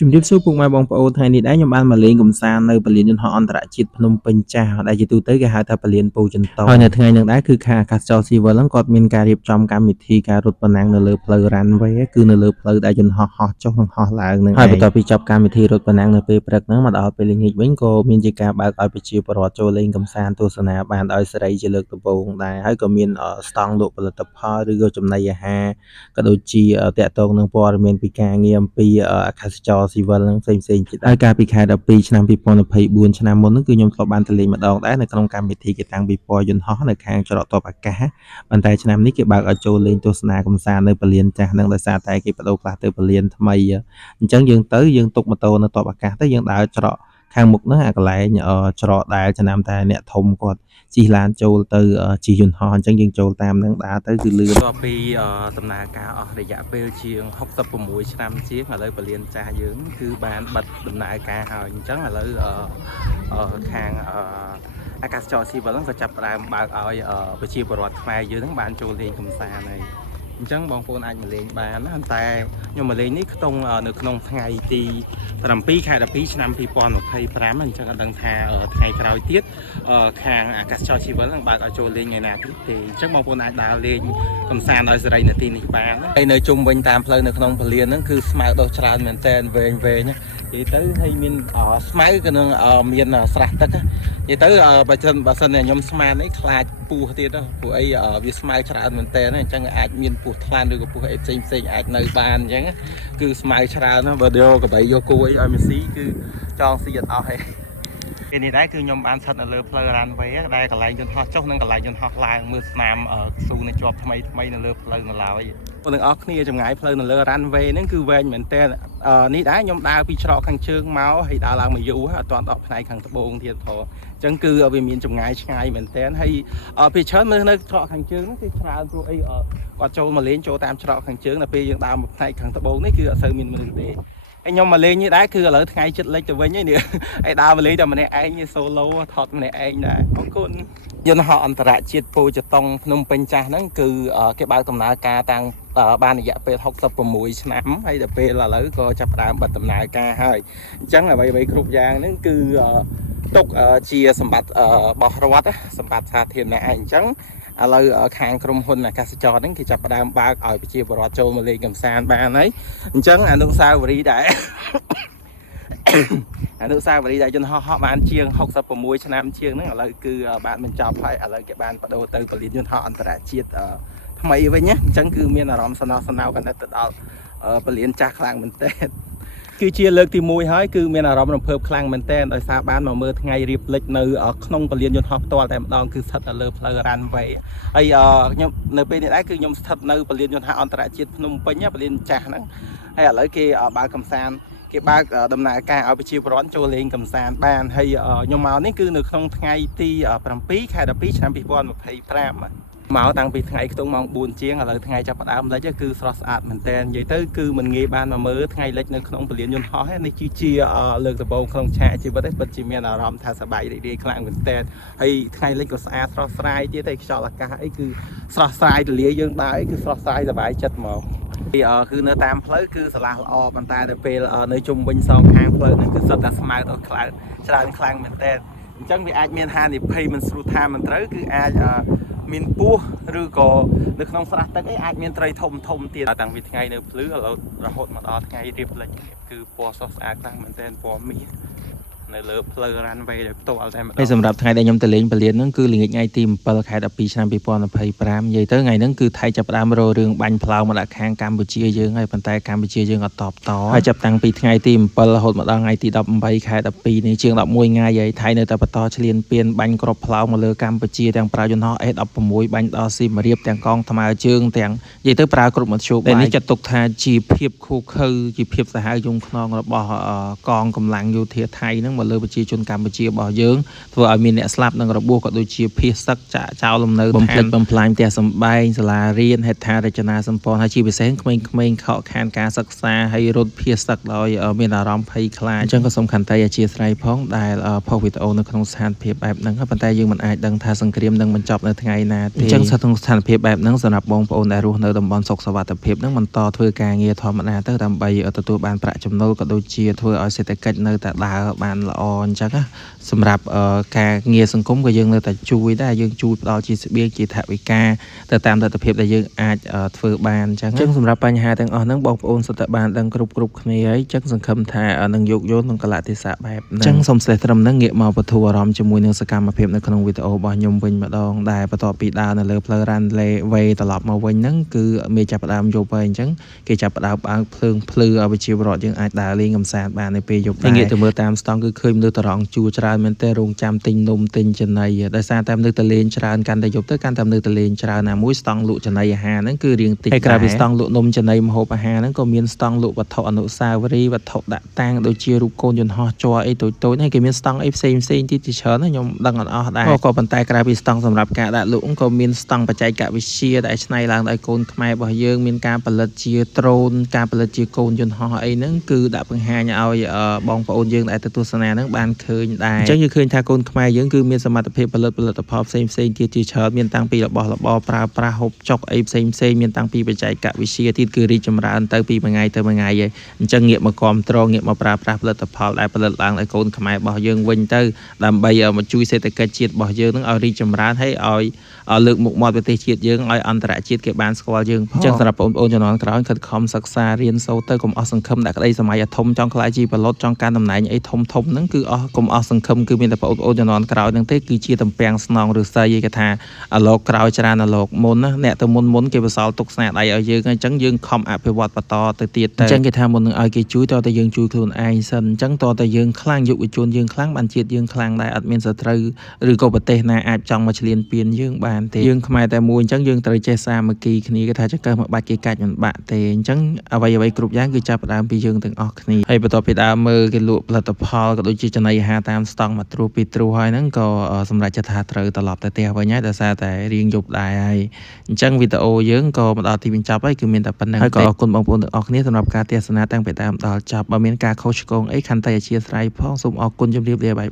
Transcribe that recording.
ជំរាបសួរពុកម៉ែបងប្អូនថ្ងៃនេះដែរខ្ញុំបានមកលេងកម្សាន្តនៅពលានយន្តហោះអន្តរជាតិភ្នំពេញចាស់ដែលជាទូទៅគេហៅថាពលានពូជន្តហើយនៅថ្ងៃនេះដែរគឺខាងអាកាសចរស៊ីវិលហ្នឹងគាត់មានការរៀបចំកម្មវិធីការរត់ប្រណាំងនៅលើផ្លូវ runway គឺនៅលើផ្លូវដែលយន្តហោះហោះចុះនិងហោះឡើងហ្នឹងហើយបន្ទាប់ពីចប់កម្មវិធីរត់ប្រណាំងនៅពេលព្រឹកហ្នឹងមកដល់ពេលល្ងាចវិញក៏មានជាការបើកឲ្យប្រជាពលរដ្ឋចូលលេងកម្សាន្តទស្សនាបានដោយសេរីជាលើកដំបូងដែរហើយក៏មានស្តង់លក់ផលិតផលឬក៏ចំណីអាហារក៏ដូចជាតាក់ទងនឹងព័ត៌មានពីការងារអំពីអាកាសចរស៊ីវិលហ្នឹងផ្សេងៗទៀតហើយកាលពីខែ12ឆ្នាំ2024ឆ្នាំមុនហ្នឹងគឺខ្ញុំធ្លាប់បានទៅលេងម្ដងដែរនៅក្នុងកម្មវិធីគេតាំងពិព័រណ៍យន្តហោះនៅខាងច្រកទ័ពអាកាសប៉ុន្តែឆ្នាំនេះគេបើកឲ្យចូលលេងទស្សនាកម្សាន្តនៅពលានចាស់ហ្នឹងដោយសារតែគេបដូរខ្លះទៅពលានថ្មីអញ្ចឹងយើងទុកម៉ូតូនៅទ័ពអាកាសទៅយើងដើរច្រកខាងមុខហ្នឹងអាកន្លែងច្រកដែលចំណាំតែអ្នកធំគាត់ជិះឡានចូលទៅជិះយន្តហោះអញ្ចឹងយើងចូលតាមហ្នឹងដើរទៅគឺលឿនបន្ទាប់ពីដំណើរការអស់រយៈពេលជាង66ឆ្នាំជាងឥឡូវពលានចាស់យើងគឺបានបិទដំណើរការហើយអញ្ចឹងឥឡូវខាងអាកាសចរស៊ីវិលហ្នឹងក៏ចាប់ផ្ដើមបើកឲ្យប្រជាពលរដ្ឋខ្មែរយើងហ្នឹងបានចូលលេងកម្សាន្តហើយអញ្ចឹងបងប្អូនអាចមកលេងបានណាតែខ្ញុំមកលេងនេះនៅក្នុងថ្ងៃទី7ខែ12ឆ្នាំ2025អញ្ចឹងអត់ដឹងថាថ្ងៃក្រោយទៀតខាងអាកាសចរស៊ីវិលនឹងបើកឲ្យចូលលេងថ្ងៃណាទៀតទេអញ្ចឹងបងប្អូនអាចដើរលេងកម្សាន្តដោយសេរីនៅទីនេះបានហើយនៅជុំវិញតាមផ្លូវនៅក្នុងពលានហ្នឹងគឺស្មៅដុះច្រើនមែនតើវែងនិយាយទៅហើយមានស្មៅក៏នឹងមានស្រះទឹកនិយាយទៅបើសិនតែខ្ញុំស្មានអីខ្លាចពស់ទៀតព្រោះអីវាស្មៅច្រើនមែនតើអញ្ចឹងអាចមានពស់ថ្លាន់ឬក៏ពស់អីផ្សេងអាចនៅបានអញ្ចឹងគឺស្មៅច្រើនបើយកកបីយកគួរអីឲ្យមកស៊ីគឺចង់ស៊ីអត់អស់ទេពេលនេះដែរគឺខ្ញុំបានស្ថិតនៅលើផ្លូវ runway ដែលកន្លែងយន្តហោះចុះនិងកន្លែងយន្តហោះឡើងមើលស្នាមស៊ូនៅជាប់ថ្មីនៅលើផ្លូវនៅឡើយបងទាំងអស់គ្នាចម្ងាយផ្លូវនៅលើ runway ហ្នឹងគឺវែងមែនតើនេះដែរខ្ញុំដើរពីច្រកខាងជើងមកហើយដើរឡើងមកយូរហើយអត់ទាន់ដល់ផ្នែកខាងត្បូងទៀតផងអញ្ចឹងគឺវាមានចម្ងាយឆ្ងាយមែនតើហើយពេលច្រើនមើលនៅច្រកខាងជើងហ្នឹងគឺច្រើនព្រោះអីគាត់ចូលមកលេងចូលតាមច្រកខាងជើងដល់ពេលយើងដើរមកផ្នែកខាងត្បូងនេះគឺអត់សូវមានមនុស្សទេខ្ញុំមកលេងនេះដែរគឺឥឡូវថ្ងៃចិត្តលិចទៅវិញហើយនេះឯដើរមកលេងតែម្នាក់ឯង solo ថតម្នាក់ឯងដែរអរគុណយន្តហោះអន្តរជាតិពូជតុងភ្នំពេញចាស់ហ្នឹងគឺគេបើកដំណើរការតាំងបានរយៈពេល66ឆ្នាំហើយដល់ពេលឥឡូវក៏ចាប់ផ្ដើមបិទដំណើរការហើយអញ្ចឹងអ្វីគ្រប់យ៉ាងហ្នឹងគឺទុកជាសម្បត្តិរបស់រដ្ឋសម្បត្តិសាធារណៈអញ្ចឹងឥឡូវខាងក្រុមហ៊ុនអាកាសចរហ្នឹងគេចាប់ផ្ដើមបើកឲ្យប្រជាពលរដ្ឋចូលមកលេងកម្សាន្តបានហើយអញ្ចឹងអនុស្សាវរីយ៍ដែរអនុស្សាវរីយ៍ដែលយន្តហោះបានជាង66ឆ្នាំជាងហ្នឹងឥឡូវគឺបានបញ្ចប់ហើយឥឡូវគេបានបដូរទៅពលានយន្តហោះអន្តរជាតិថ្មីវិញណាអញ្ចឹងគឺមានអារម្មណ៍សំណោះសំណៅកាន់តែទៅដល់ពលានចាស់ខ្លាំងមែនទែនគឺជាលើកទី1ហើយគឺមានអារម្មណ៍រំភើបខ្លាំងមែនទែនដោយសារបានមកមើលថ្ងៃរៀបលិចនៅក្នុងពលានយន្តហោះផ្ទាល់តែម្ដងគឺស្ថិតនៅលើផ្លូវ runway ហើយខ្ញុំនៅពេលនេះដែរគឺខ្ញុំស្ថិតនៅពលានយន្តហោះអន្តរជាតិភ្នំពេញពលានចាស់ហ្នឹងហើយឥឡូវគេបើកកម្សាន្តគេបើកដំណើរការឲ្យប្រជាពលរដ្ឋចូលលេងកម្សាន្តបានហើយខ្ញុំមកនេះគឺនៅក្នុងថ្ងៃទី7ខែ12ឆ្នាំ2025មកតាំងពីថ្ងៃខ្ទង់ម៉ោង4ជាងឥឡូវថ្ងៃចាប់ផ្ដើមលិចគឺស្រស់ស្អាតមែនតើនិយាយទៅគឺមិនងាយបានមកមើលថ្ងៃលិចនៅក្នុងពលានយន្តហោះនេះជាលើកដំបូងក្នុងឆាកជីវិតពិតជាមានអារម្មណ៍ថាសប្បាយរីករាយខ្លាំងមែនតើហើយថ្ងៃលិចក៏ស្អាតស្រស់ស្រាយទៀតហើយខ្យល់អាកាសអីគឺស្រស់ស្រាយទលាយើងដើរអីគឺស្រស់ស្រាយសប្បាយចិត្តហ្មងគឺនៅតាមផ្លូវគឺស្រឡះល្អប៉ុន្តែដល់ពេលនៅជុំវិញសងខាងផ្លូវហ្នឹងគឺសុទ្ធតែស្មៅដល់ខ្លាំងច្រើនខ្លាំងមែនតើអញ្ចឹងវាអាចមានហានិភ័យមិនស្រួលថាមិនត្រូវគឺអាចមានពស់ឬក៏នៅក្នុងស្រះទឹកអីអាចមានត្រីធំទៀតតាំងពីថ្ងៃនៅភ្លឺឥឡូវរហូតមកដល់ថ្ងៃរៀបលិចគឺពណ៌ស្រស់ស្អាតខ្លាំងមែនទែនពណ៌មាសនៅលើផ្លូវ runway ដែលផ្ទាល់តែម្ដងហើយសម្រាប់ថ្ងៃដែលខ្ញុំទៅលេងពលានហ្នឹងគឺល្ងាចថ្ងៃទី7ខែ12ឆ្នាំ2025និយាយទៅថ្ងៃហ្នឹងគឺថៃចាប់ផ្ដើមរករឿងបាញ់ផ្លោងមកដាក់ខាងកម្ពុជាយើងហើយប៉ុន្តែកម្ពុជាយើងអត់តបតហើយចាប់តាំងពីថ្ងៃទី7រហូតមកដល់ថ្ងៃទី18ខែ12នេះជាង11ថ្ងៃហើយថៃនៅតែបន្តឈ្លានពានបាញ់គ្រាប់ផ្លោងមកលើកម្ពុជាទាំងប្រើយន្តហោះ S16 បាញ់ដល់ស៊ីមរៀបទាំងកងថ្មើរជើងទាំងនិយាយទៅប្រើគ្រប់មធ្យោបាយនេះចាត់ទុកថាជាភាពឃោឃៅជាភាពសាហាវយង់ខ្នងរបស់កងកម្លាំងយោធាថៃហ្នឹង មកលើប្រជាជនកម្ពុជារបស់យើងធ្វើឲ្យមានអ្នកស្លាប់និងរបួសក៏ដូចជាភៀសសឹកចាក់ចោលលំនៅបំផ្លិចបំផ្លាញផ្ទះសម្បែងសាលារៀនហេដ្ឋារចនាសម្ព័ន្ធហើយជាពិសេសក្មេងៗខកខានការសិក្សាហើយរត់ភៀសសឹកដោយមានអារម្មណ៍ភ័យខ្លាចអញ្ចឹងក៏សំខាន់តែអធិស្ឋានផងដែលផុសវីដេអូនៅក្នុងស្ថានភាពបែបហ្នឹងប៉ុន្តែយើងមិនអាចដឹងថាសង្គ្រាមនឹងបញ្ចប់នៅថ្ងៃណាទេអញ្ចឹងស្ថិតក្នុងស្ថានភាពបែបហ្នឹងសម្រាប់បងប្អូនដែលរស់នៅតំបន់សុខសុវត្ថិភាពហ្នឹងបន្តធ្វើការងារធម្មតាទៅដើម្បីទទួលបានប្រាក់ចំណូលក៏ដូចជាធ្វើឲ្យសេដ្ឋកិច្ចនៅតែដើរបានល្អអញ្ចឹងណាសម្រាប់ការងារសង្គមក៏យើងនៅតែជួយដែរយើងជួយផ្ដល់ជាស្បៀងជាថវិកាទៅតាមលទ្ធភាពដែលយើងអាចធ្វើបានអញ្ចឹងសម្រាប់បញ្ហាទាំងអស់ហ្នឹងបងប្អូនសុទ្ធតែបានដឹងគ្រប់គ្នាហើយអញ្ចឹងសង្ឃឹមថានឹងយោគយល់ក្នុងកលៈទេសៈបែបហ្នឹងអញ្ចឹងសូមសេះត្រឹមហ្នឹងងាកមកបទូអារម្មណ៍ជាមួយនឹងសកម្មភាពនៅក្នុងវីដេអូរបស់ខ្ញុំវិញម្ដងដែលបន្ទាប់ពីដើរនៅលើផ្លូវរ៉ាន់លេវេត្រឡប់មកវិញហ្នឹងគឺមេចាប់ផ្ដើមយប់ហើយអញ្ចឹងគេចាប់ផ្ដើមបើកភ្លើងភ្លឺឲ្យប្រជាពលរដ្ឋយើងអាចដើរលេងកម្សាន្តបាននៅពេលយប់ហើយងាកទៅមើលតាមស្តង់គឺឃើញលើតរងជួរច្រើនមែនទេរងចាំទិញនំទិញចំណីដោយសារតែមនុស្សទៅលេងច្រើនកាន់តែយប់ទៅកាន់តែមនុស្សទៅលេងច្រើនណាមួយស្តង់លក់ចំណីអាហារហ្នឹងគឺរៀងតិចហើយក្រៅពីស្តង់លក់នំចំណីម្ហូបអាហារហ្នឹងក៏មានស្តង់លក់វត្ថុអនុស្សាវរីយ៍វត្ថុដាក់តាំងដូចជារូបកូនយន្តហោះជ័រអីតូចៗហ្នឹងគេមានស្តង់អីផ្សេងទៀតជាច្រើនខ្ញុំដឹងអត់អស់ដែរក៏ប៉ុន្តែក្រៅពីស្តង់សម្រាប់ការដាក់លក់ក៏មានស្តង់បច្ចេកវិទ្យាដែលច្នៃឡើងដោយកូនខ្មែររបស់យើងមានការផលិតជាដ្រូនការផលិតជាកូនយន្តហោះអីហ្នឹងគឺដាក់បង្ហាញឲ្យបងប្អូនយើងដែលទៅទស្សនាហ្នឹងបានឃើញដែរអញ្ចឹងយើងឃើញថាកូនខ្មែរយើងគឺមានសមត្ថភាពផលិតផលផលផ្សេងទៀតជាច្រើនមានតាំងពីរបស់របរប្រើប្រាស់ហូបចុកអីផ្សេងមានតាំងពីបច្ចេកវិទ្យាទៀតគឺរីកចម្រើនទៅពីមួយថ្ងៃទៅមួយថ្ងៃឯងអញ្ចឹងងាកមកគ្រប់គ្រងងាកមកប្រើប្រាស់ផលិតផលដែលផលិតឡើងដោយកូនខ្មែររបស់យើងវិញទៅដើម្បីមកជួយសេដ្ឋកិច្ចជាតិរបស់យើងនឹងឲ្យរីកចម្រើនហើយឲ្យលើកមុខមាត់ប្រទេសជាតិយើងឲ្យអន្តរជាតិគេបានស្គាល់យើងផងអញ្ចឹងសម្រាប់បងប្អូនជំនាន់ក្រោយខិតខំសិក្សារៀនសូត្រទៅកុំអស់សង្ឃឹមដាក់ក្តីសម័យអាធំចង់ខ្លាយជាប៉ីឡុតចង់កាន់តំណែងអីធំហ្នឹងគឺកុំអស់សង្ឃឹមគឺមានតែបងប្អូនជំនាន់ក្រោយហ្នឹងទេគឺជាតំពាំងស្នងឬស័យគេថាអាឡូកក្រោយច្រើនអាឡូកមុនណាអ្នកទៅមុនគេបន្សល់ទុកស្នាដៃឲ្យយើងអញ្ចឹងយើងខំអភិវឌ្ឍបន្តទៅទៀតទៅអញ្ចឹងគេថាមុននឹងឲ្យគេជួយតើយើងជួយខ្លួនឯងសិនអញ្ចឹងតើយើងខ្លាំងយុវជនយើងខ្លាំងបានជាតិយើងខ្លាំងដែរអត់មានសត្រូវឬក៏ប្រទេសណាអាចចង់មកឈ្លានពានយើងបានទេយើងខ្មែរតែមួយអញ្ចឹងយើងត្រូវចេះសាមគ្គីគ្នាគេថាចង្កឹះមកបាច់គេកាច់មិនបាក់ទេអញ្ចឹងអ្វីគ្រប់យ៉ាងគឺចាប់ផ្ដើមពីយើងទាំងអស់គ្នាហើយបន្ទាប់ពីដើរមើលគេលក់ផលិតផលក៏ដូចជាចំណីអាហារតាមស្តង់មកត្រួសពីត្រួសហើយហ្នឹងក៏សម្រាប់ចិត្តថាត្រូវត្រឡប់ទៅផ្ទះវិញហើយដោយសារតែរៀងយប់ដែរហើយអញ្ចឹងវីដេអូយើងក៏មកដល់ទីបញ្ចប់ហើយគឺមានតែប៉ុណ្្នឹងហើយក៏អរគុណបងប្អូនទាំងអស់គ្នាសម្រាប់ការទស្សនាតាំងពីដើមដល់ចប់បើមានការខុសឆ្គងអីខន្តីអធិស្ឋានផងសូមអរគុណជម្រាបលាបាយ